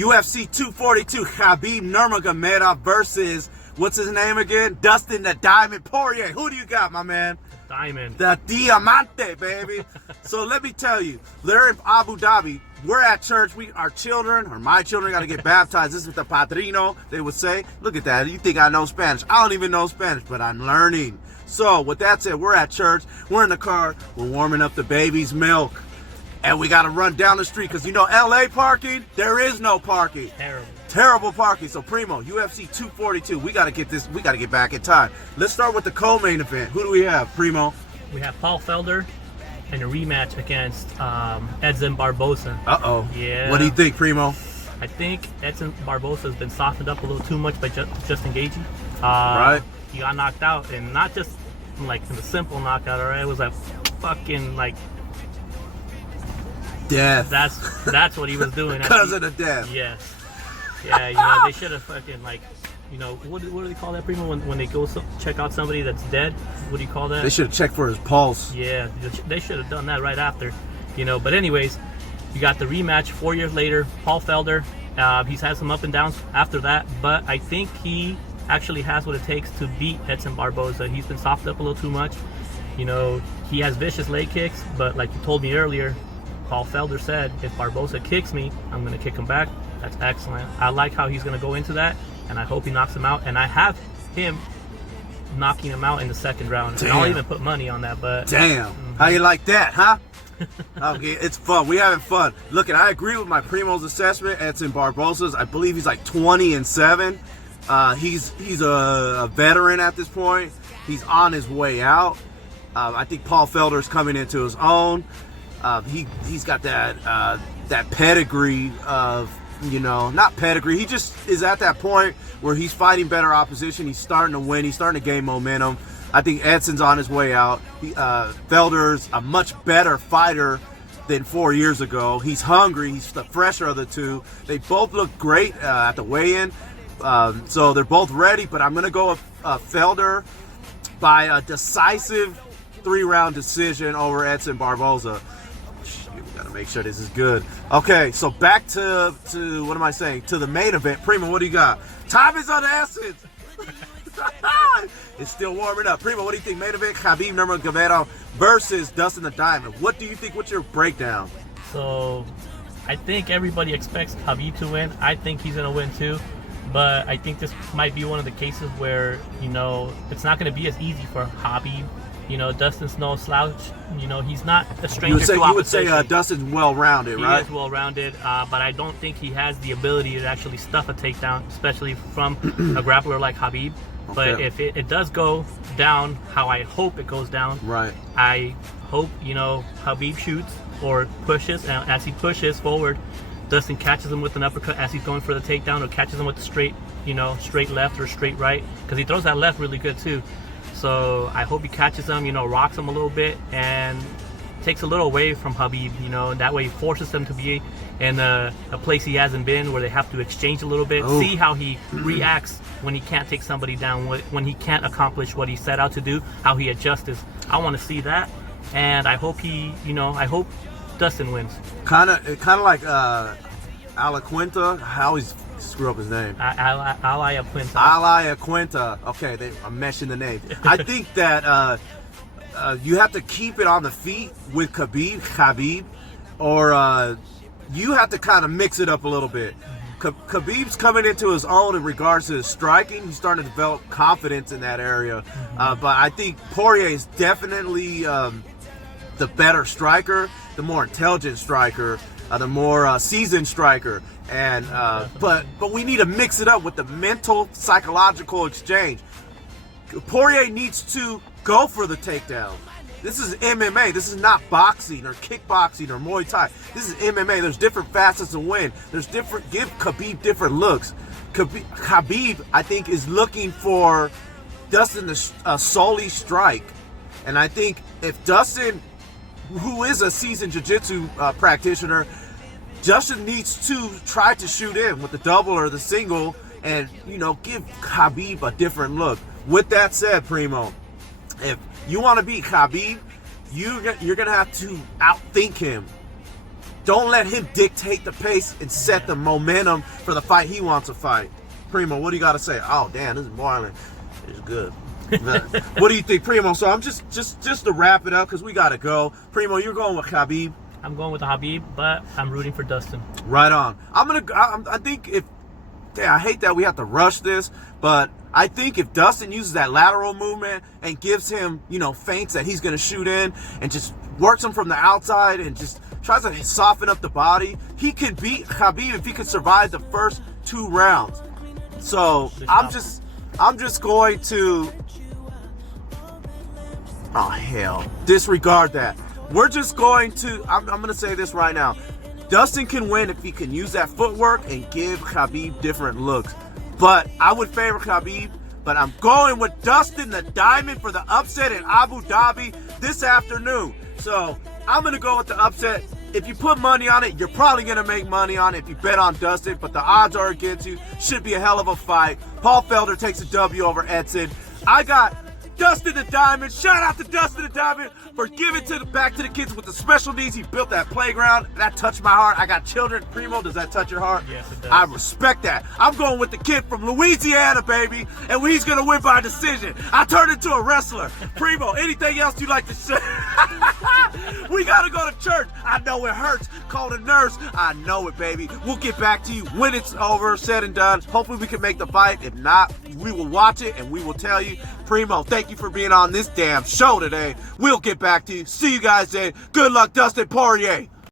UFC 242, Khabib Nurmagomedov versus, what's his name again? Dustin the Diamond Poirier. Who do you got, my man? Diamond. The Diamante, baby. So let me tell you, they're in Abu Dhabi. We're at church. Our children, or my children, got to get baptized. This is the padrino, they would say. Look at that. You think I know Spanish. I don't even know Spanish, but I'm learning. So with that said, we're at church. We're in the car. We're warming up the baby's milk. And we got to run down the street because, you know, LA parking, there is no parking. Terrible parking. So, Primo, UFC 242, we got to get back in time. Let's start with the co-main event. Who do we have, Primo? We have Paul Felder in a rematch against Edson Barboza. Uh-oh. Yeah. What do you think, Primo? I think Edson Barboza has been softened up a little too much by Justin Gaethje. Right. He got knocked out, and not just like in the simple knockout, all right? It was like fucking like death. That's what he was doing. Because of the death. Yes. Yeah, you know, they should have fucking, like, you know, what do they call that, Primo, when they go check out somebody that's dead? What do you call that? They should have checked for his pulse. Yeah, they should have done that right after, you know. But anyways, you got the rematch 4 years later. Paul Felder, he's had some up and downs after that, but I think he actually has what it takes to beat Edson Barboza. He's been softened up a little too much. You know, he has vicious leg kicks, but like you told me earlier, Paul Felder said, if Barboza kicks me, I'm going to kick him back. That's excellent. I like how he's going to go into that, and I hope he knocks him out. And I have him knocking him out in the second round. Damn. And I'll even put money on that. But damn. How you like that, huh? Okay, it's fun. We having fun. Look, and I agree with my Primo's assessment. Edson Barboza's, I believe he's like 20-7. He's a veteran at this point. He's on his way out. I think Paul Felder's coming into his own. He's got that pedigree of, you know, not pedigree. He just is at that point where he's fighting better opposition. He's starting to win. He's starting to gain momentum. I think Edson's on his way out. Felder's a much better fighter than 4 years ago. He's hungry. He's the fresher of the two. They both look great at the weigh-in. So they're both ready, but I'm going to go with Felder by a decisive 3-round decision over Edson Barboza. We gotta make sure this is good. Okay, so back to what am I saying? To the main event. Primo, what do you got? Time is of the essence. It's still warming up. Primo, what do you think? Main event, Khabib Nurmagomedov versus Dustin the Diamond. What do you think? What's your breakdown? So, I think everybody expects Khabib to win. I think he's gonna win too. But I think this might be one of the cases where, you know, it's not going to be as easy for Khabib. You know, Dustin's no slouch. You know, he's not a stranger to opposition. You would say Dustin's well-rounded, right? He is well-rounded, but I don't think he has the ability to actually stuff a takedown, especially from a grappler like Khabib. Okay. But if it does go down how I hope it goes down, right? I hope, you know, Khabib shoots or pushes, and as he pushes forward, Dustin catches him with an uppercut as he's going for the takedown, or catches him with the straight left or straight right, because he throws that left really good too. So I hope he catches him, you know, rocks him a little bit, and takes a little away from Khabib, you know, and that way forces them to be in a place he hasn't been, where they have to exchange a little bit, see how he reacts when he can't take somebody down, when he can't accomplish what he set out to do, how he adjusts. I want to see that, and I hope I hope Dustin wins. Kind of like Alaquinta. I always screw up his name. Alaquinta. Okay, I'm meshing the name. I think that you have to keep it on the feet with Khabib, or you have to kind of mix it up a little bit. Khabib's coming into his own in regards to his striking. He's starting to develop confidence in that area. But I think Poirier is definitely the better striker, the more intelligent striker, the more seasoned striker, and but we need to mix it up with the mental, psychological exchange. Poirier needs to go for the takedown. This is MMA. This is not boxing or kickboxing or Muay Thai. This is MMA. There's different facets of win. Give Khabib different looks. Khabib, I think, is looking for Dustin to solely strike, and I think if Dustin, who is a seasoned jiu-jitsu practitioner, Dustin needs to try to shoot in with the double or the single, and, you know, give Khabib a different look. With that said, Primo, if you want to beat Khabib, you're gonna have to outthink him. Don't let him dictate the pace and set the momentum for the fight he wants to fight. Primo, what do you got to say? Oh, damn, this is boring. It's good. What do you think, Primo? So I'm just to wrap it up because we got to go. Primo, you're going with Khabib. I'm going with Khabib, but I'm rooting for Dustin. Right on. I think if... Damn, I hate that we have to rush this, but I think if Dustin uses that lateral movement and gives him, feints that he's going to shoot in and just works him from the outside and just tries to soften up the body, he can beat Khabib if he can survive the first 2 rounds. So I'm just going to... Oh, hell. Disregard that. We're just going to... I'm going to say this right now. Dustin can win if he can use that footwork and give Khabib different looks. But I would favor Khabib, but I'm going with Dustin the Diamond for the upset in Abu Dhabi this afternoon. So I'm going to go with the upset. If you put money on it, you're probably going to make money on it if you bet on Dustin, but the odds are against you. Should be a hell of a fight. Paul Felder takes a W over Edson. I got Dustin the Diamond. Shout out to Dustin the Diamond for giving back to the kids with the special needs. He built that playground. That touched my heart. I got children. Primo, does that touch your heart? Yes, it does. I respect that. I'm going with the kid from Louisiana, baby, and he's going to win by decision. I turned into a wrestler. Primo, anything else you'd like to say? We got to go to church. I know it hurts. Call the nurse. I know it, baby. We'll get back to you when it's over, said and done. Hopefully we can make the fight. If not, we will watch it and we will tell you. Primo, thank you for being on this damn show today. We'll get back to you. See you guys then. Good luck, Dustin Poirier.